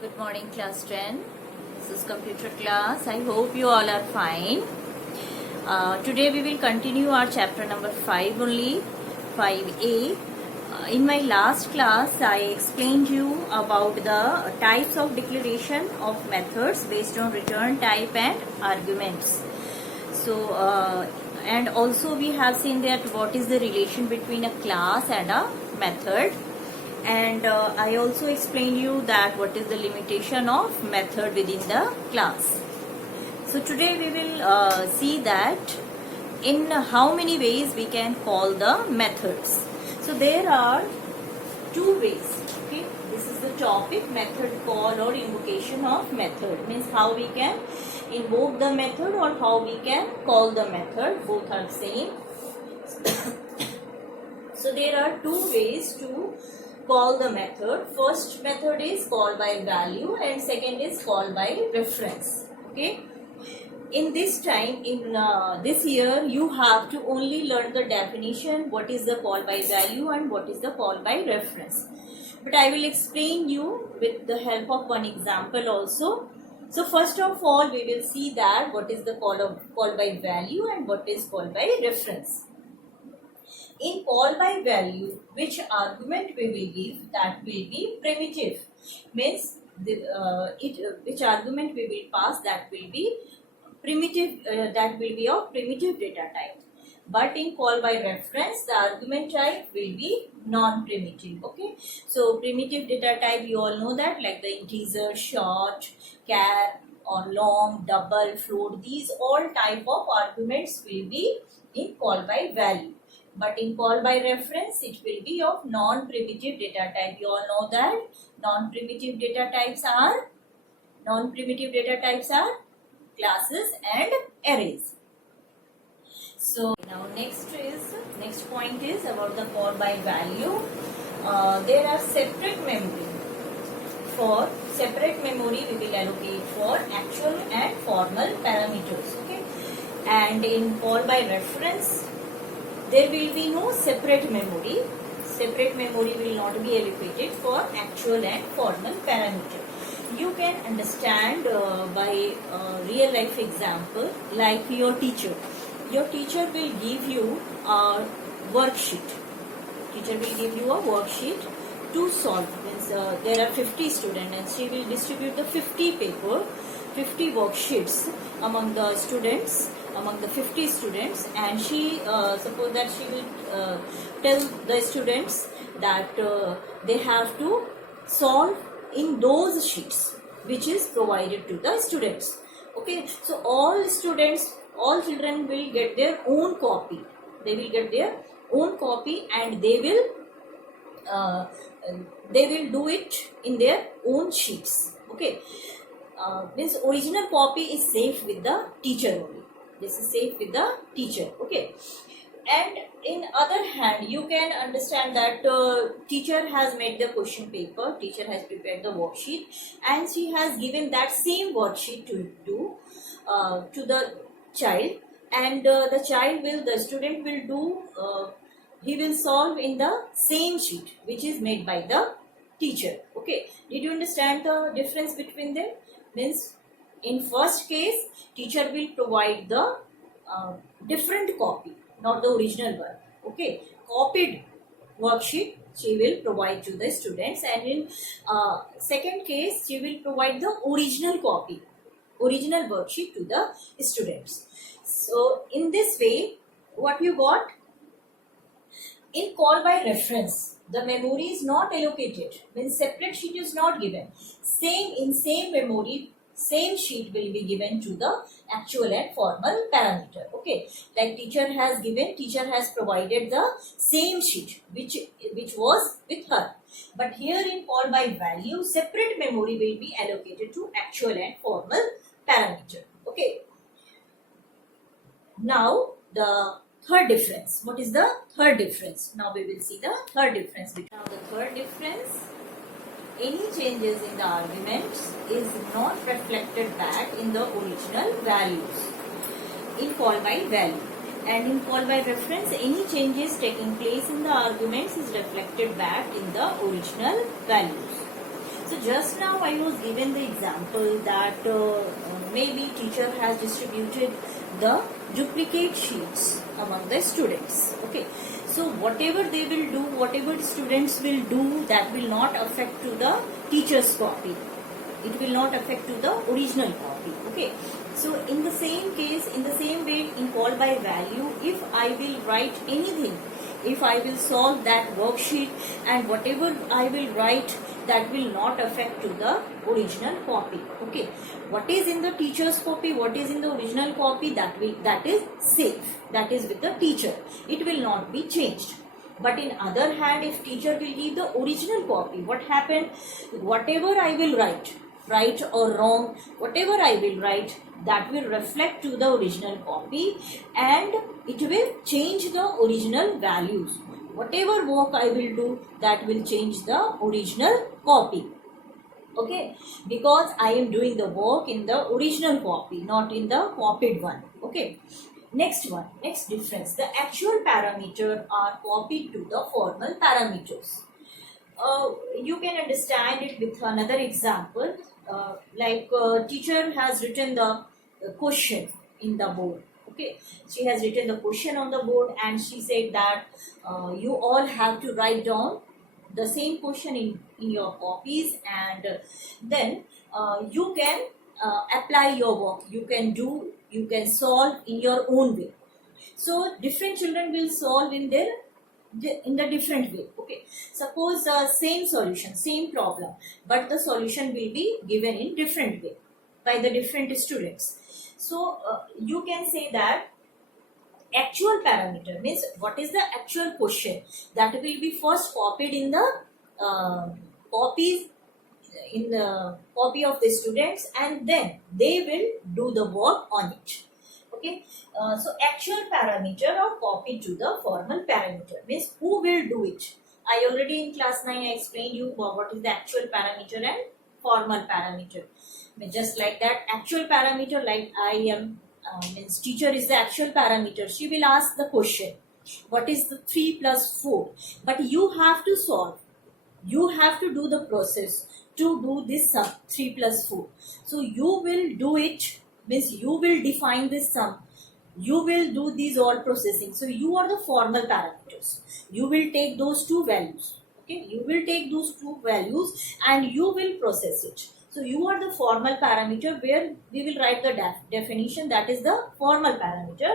Good morning, class 10. This is computer class. I hope you all are fine. Today we will continue our chapter number 5 only, 5A. In my last class, I explained you about the types of declaration of methods based on return type and arguments. And also we have seen that what is the relation between a class and a method. And I also explained you that what is the limitation of method within the class. So today we will see that in how many ways we can call the methods. So there are two ways. Okay, this is the topic: method call or invocation of method. Means how we can invoke the method or how we can call the method. Both are same. So there are two ways to call the method. First method is call by value and second is call by reference. Okay. In this time, in this year, you have to only learn the definition, what is the call by value and what is the call by reference. But I will explain you with the help of one example also. So first of all, we will see that what is the call by value and what is call by reference. In call by value, which argument we will give, that will be primitive. Means which argument we will pass, that will be primitive, that will be of primitive data type. But in call by reference, the argument type will be non-primitive. Okay. So primitive data type, you all know that, like the integer, short, char or long, double, float. These all type of arguments will be in call by value. But in call by reference, it will be of non-primitive data type. You all know that non-primitive data types are classes and arrays. So now next point is about the call by value. There are separate memory. For separate memory, we will allocate for actual and formal parameters. Okay, and in call by reference, there will be no separate memory. Separate memory will not be allocated for actual and formal parameter. You can understand by real life example, like your teacher. Your teacher will give you a worksheet. Teacher will give you a worksheet to solve. Means there are 50 students and she will distribute the 50 worksheets among the students, among the 50 students, and she suppose that she will tell the students that they have to solve in those sheets which is provided to the students. Okay, so all children will get their own copy. They will get their own copy and they will do it in their own sheets. Okay, means original copy is safe with the teacher only. This is safe with the teacher. Okay, and in other hand, you can understand that teacher has made the question paper, teacher has prepared the worksheet, and she has given that same worksheet to do to the child, and the student will do, he will solve in the same sheet which is made by the teacher. Okay, did you understand the difference between them? Means in first case, teacher will provide the different copy, not the original one. Okay, copied worksheet she will provide to the students, and in second case she will provide the original copy, original worksheet to the students. So in this way, what you got? In call by reference, the memory is not allocated. When separate sheet is not given, same memory, same sheet will be given to the actual and formal parameter. Okay, like teacher has provided the same sheet which was with her. But here in call by value, separate memory will be allocated to actual and formal parameter. Okay. Now the third difference. What is the third difference? Now we will see the third difference. Now the third difference: any changes in the arguments is not reflected back in the original values in call by value, and in call by reference, any changes taking place in the arguments is reflected back in the original values. So just now I was given the example that maybe teacher has distributed the duplicate sheets among the students. Okay. So whatever they will do, whatever students will do, that will not affect to the teacher's copy. It will not affect to the original copy. Okay. So in the same case, in the same way, in call by value, if I will write anything, if I will solve that worksheet, and whatever I will write, that will not affect to the original copy. Okay. What is in the teacher's copy, what is in the original copy, that is safe. That is with the teacher. It will not be changed. But in other hand, if teacher will give the original copy, what happened? Whatever I will write, right or wrong, whatever I will write, that will reflect to the original copy, and it will change the original values. Whatever work I will do, that will change the original copy. Okay, because I am doing the work in the original copy, not in the copied one. Okay. Next one, next difference. The actual parameter are copied to the formal parameters. You can understand it with another example. Teacher has written the question in the board. Okay, she has written the question on the board, and she said that you all have to write down the same question in your copies, and then you can apply your work. You can solve in your own way. So different children will solve in the different way. Okay, suppose same solution, same problem, but the solution will be given in different way by the different students. So you can say that actual parameter means what is the actual question, that will be first copied in the copies, in the copy of the students, and then they will do the work on it. Okay, so actual parameter are copied to the formal parameter, means who will do it. I already in class 9 I explained you what is the actual parameter and formal parameter. Just like that, actual parameter, like I am means teacher is the actual parameter. She will ask the question, what is the 3 plus 4, but you have to solve, you have to do the process to do this sum 3 plus 4. So you will do it, means you will define this sum, you will do these all processing. So you are the formal parameters. You will take those two values. Okay, you will take those two values and you will process it. So you are the formal parameter, where we will write the definition, that is the formal parameter.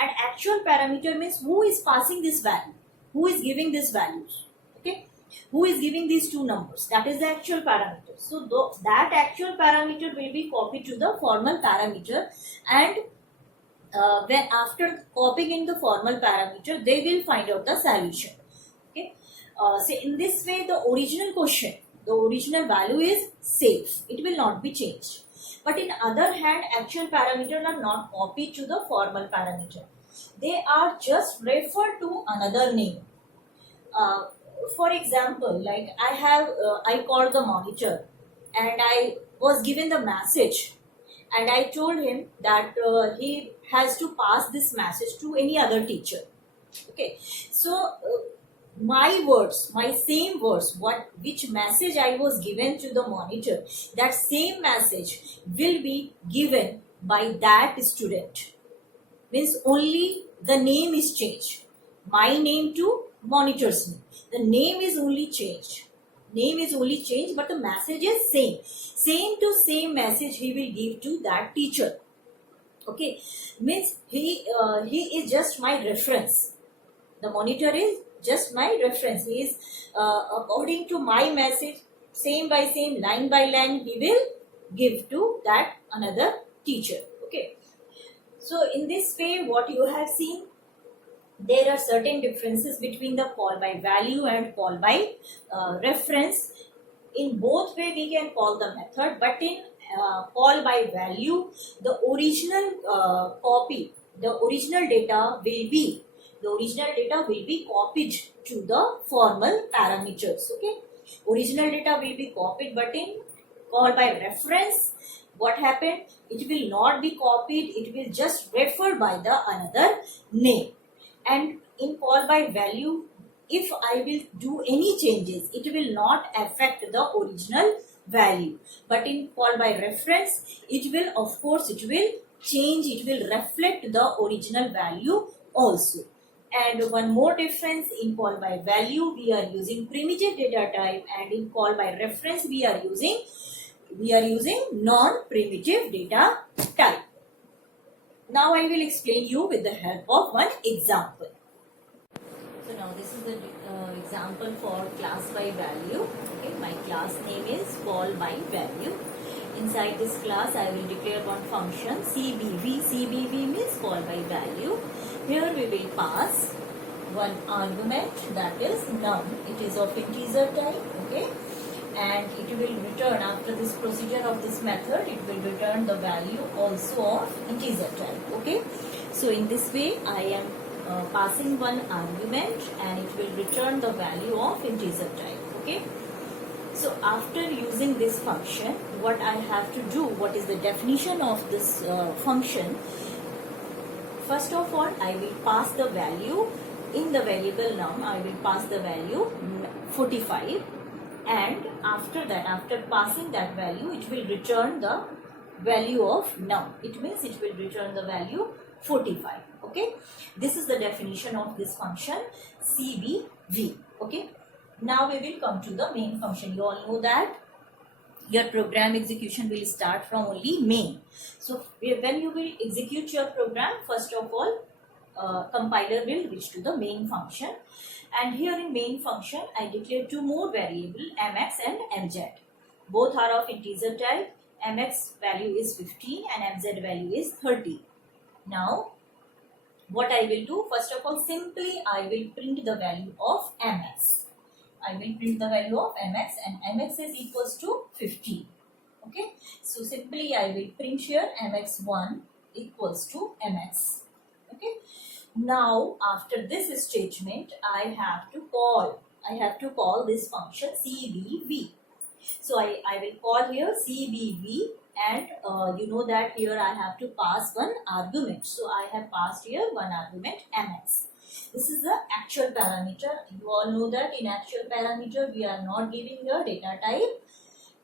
And actual parameter means who is passing this value, who is giving these values. Okay, who is giving these two numbers, that is the actual parameter. So that actual parameter will be copied to the formal parameter, and when after copying in the formal parameter, they will find out the solution. Okay, so in this way the original question, the original value is safe, it will not be changed. But in other hand, actual parameters are not copied to the formal parameter, they are just referred to another name. For example, like I called the monitor and I was given the message, and I told him that he has to pass this message to any other teacher. Okay, so my words, my same words, which message I was given to the monitor, that same message will be given by that student. Means only the name is changed. My name to monitor's name. The name is only changed. Name is only changed, but the message is same. Same to same message he will give to that teacher. Okay, means he is just my reference. The monitor is just my reference. He is according to my message, same by same, line by line, he will give to that another teacher. Okay, so in this way, what you have seen, there are certain differences between the call by value and call by reference. In both way we can call the method, but in call by value, the original copy, the original data will be copied to the formal parameters. Okay, original data will be copied, but in call by reference, what happened? It will not be copied, it will just refer by the another name. And in call by value, if I will do any changes, it will not affect the original value. But in call by reference, it will, of course, it will change, it will reflect the original value also. And one more difference, in call by value we are using primitive data type, and in call by reference we are using non-primitive data type. Now I will explain you with the help of one example. So now this is the example for class by value. Okay, my class name is call by value. Inside this class I will declare one function CBV. CBV means call by value. Here we will pass one argument, that is num. It is of integer type. Okay, and it will return, after this procedure of this method, it will return the value also of integer type. Okay, so in this way I am passing one argument and it will return the value of integer type. Okay, so after using this function, what I have to do, what is the definition of this function? First of all, I will pass the value in the variable num. I will pass the value 45, and after that, after passing that value, it will return the value of num. It means it will return the value 45. Okay, this is the definition of this function CBV. Okay, now we will come to the main function. You all know that your program execution will start from only main. So when you will execute your program, first of all, compiler will reach to the main function, and here in main function I declare two more variables, mx and mz. Both are of integer type. Mx value is 15 and mz value is 30. Now what I will do, first of all, simply I will print the value of mx. I will print the value of mx, and mx is equals to 15. Okay, so simply I will print here mx1 equals to mx. Okay, now after this statement I have to call this function CBV. So I will call here CBV, and you know that here I have to pass one argument. So I have passed here one argument mx. This is the actual parameter. You all know that in actual parameter we are not giving the data type,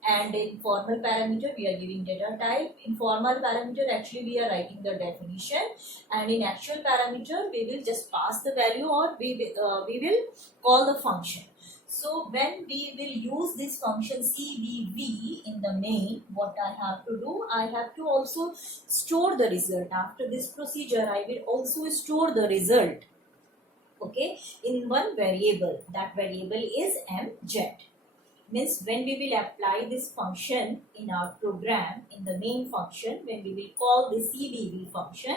and in formal parameter we are giving data type. In formal parameter actually we are writing the definition, and in actual parameter we will just pass the value, or we will call the function. So when we will use this function CBV in the main, what I have to do, I have to also store the result. After this procedure I will also store the result, okay, in one variable. That variable is mz. Means when we will apply this function in our program, in the main function, when we will call the CBV function,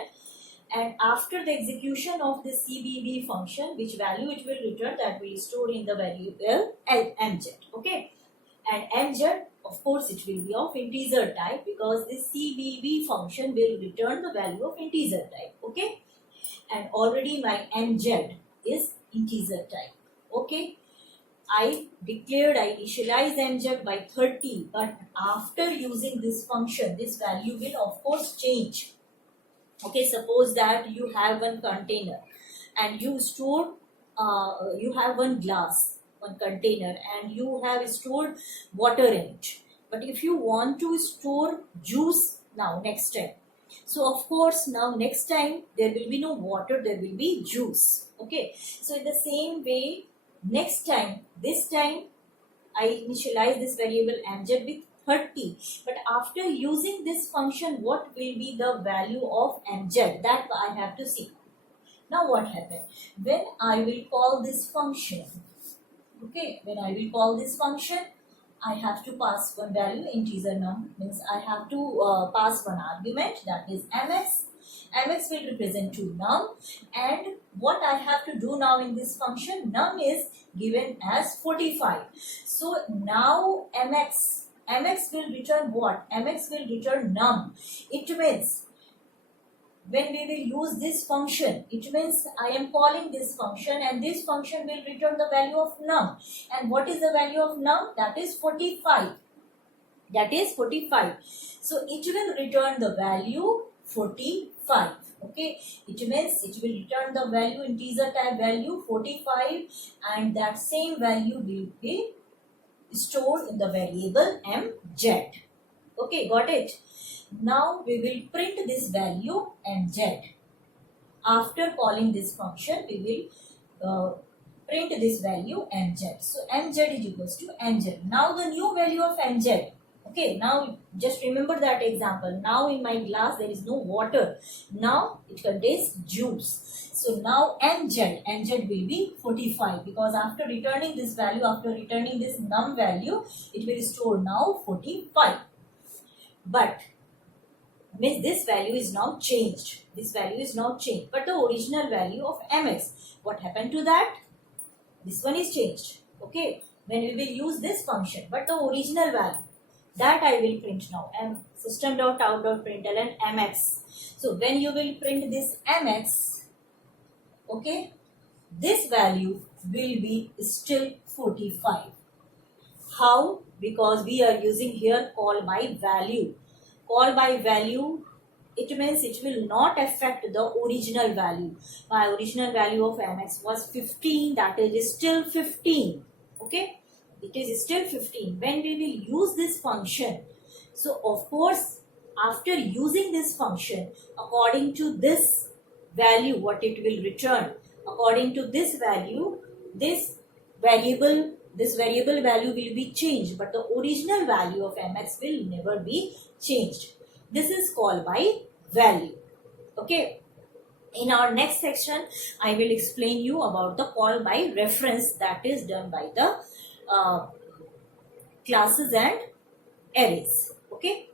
and after the execution of the CBV function, which value it will return, that will store in the variable mz. Okay, and mz, of course, it will be of integer type, because this CBV function will return the value of integer type. Okay, and already my mz is integer type. Okay, I initialized mz by 30, but after using this function, this value will of course change. Okay, suppose that you have one container and you store, you have one glass, one container, and you have stored water in it. But if you want to store juice now next time, so of course now next time there will be no water, there will be juice. Okay, so in the same way, next time, this time I initialize this variable mz with 30, but after using this function, what will be the value of mz? That I have to see. Now what happened? When I will call this function, okay, when I will call this function, I have to pass one value, integer num, means I have to pass one argument, that is mx. Mx will represent to num, and what I have to do now in this function, num is given as 45. So now mx will return what? Mx will return num. It means when we will use this function, it means I am calling this function, and this function will return the value of num. And what is the value of num? That is 45. That is 45. So it will return the value 45. Okay, it means it will return the value, integer type value 45, and that same value will be stored in the variable mz. Okay, got it? Now we will print this value mz. After calling this function, we will print this value mz. So mz is equals to mz. Now the new value of mz. Okay, now just remember that example. Now in my glass there is no water. Now it contains juice. So now mz will be 45, because after returning this value, after returning this num value, it will store now 45. But means this value is now changed. This value is now changed. But the original value of mx, what happened to that? This one is changed. Okay, when we will use this function, but the original value, that I will print now. System.out.println mx. So when you will print this mx, okay, this value will be still 45. How? Because we are using here call by value. Call by value, it means it will not affect the original value. My original value of mx was 15, that is still 15. Okay, it is still 15. When we will use this function, so of course after using this function, according to this value what it will return, according to this value, this variable value will be changed, but the original value of mx will never be changed. This is called by value. Okay, in our next section I will explain you about the call by reference, that is done by the classes and arrays. Okay.